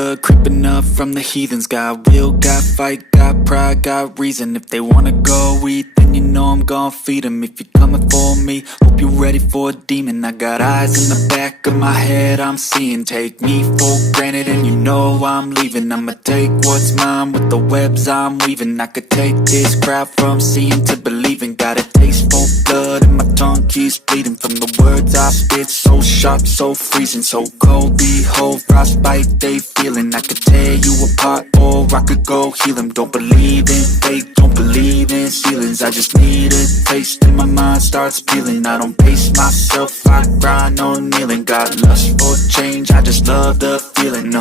blood creeping up from the heathens. Got will, got fight, got pride, got reason. If they wanna go eat, then you know I'm gon' feed them. If you're coming for me, hope you're ready for a demon. I got eyes in the back of my head, I'm seeing. Take me for granted and you know I'm leaving. I'ma take what's mine with the webs I'm weaving. I could take this crowd from seeing to believing. Got a taste for blood and my tongue keeps bleeding from the words I spit. So sharp, so freezing, so cold. Behold, frostbite they feeling. I could tear you apart or I could go heal them. Don't believe in fate, don't believe in ceilings. I just need a taste and my mind starts peeling. I don't pace myself, I grind on kneeling. Got lust for change, I just love the feeling.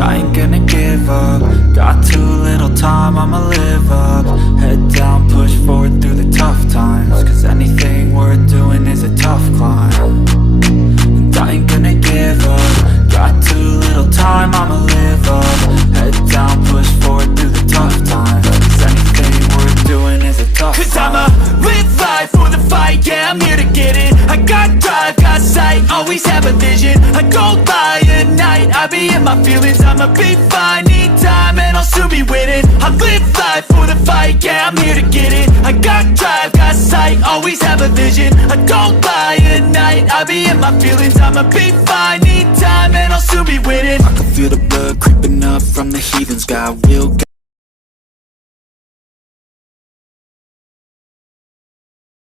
I ain't gonna give up. Got too little time, I'ma live up. Head down, push forward through the tough times. Cause anything worth doing is a tough climb. And I ain't gonna give up. Got too little time, I'ma live up. Head down, push forward through the tough times. Cause anything worth doing is a tough climb. Cause I'ma live life for the fight, yeah, I'm here to get it. I got drive, got sight, always have a vision. I go by at night, I be in my feelings. I'ma be fine, need time and I'll soon be winning. I live life for the fight, yeah, I'm here to get it. I got drive, got sight, always have a vision. I go by at night, I be in my feelings. I'ma be fine, need time and I'll soon be winning. I can feel the blood creeping up from the heathens. Got will,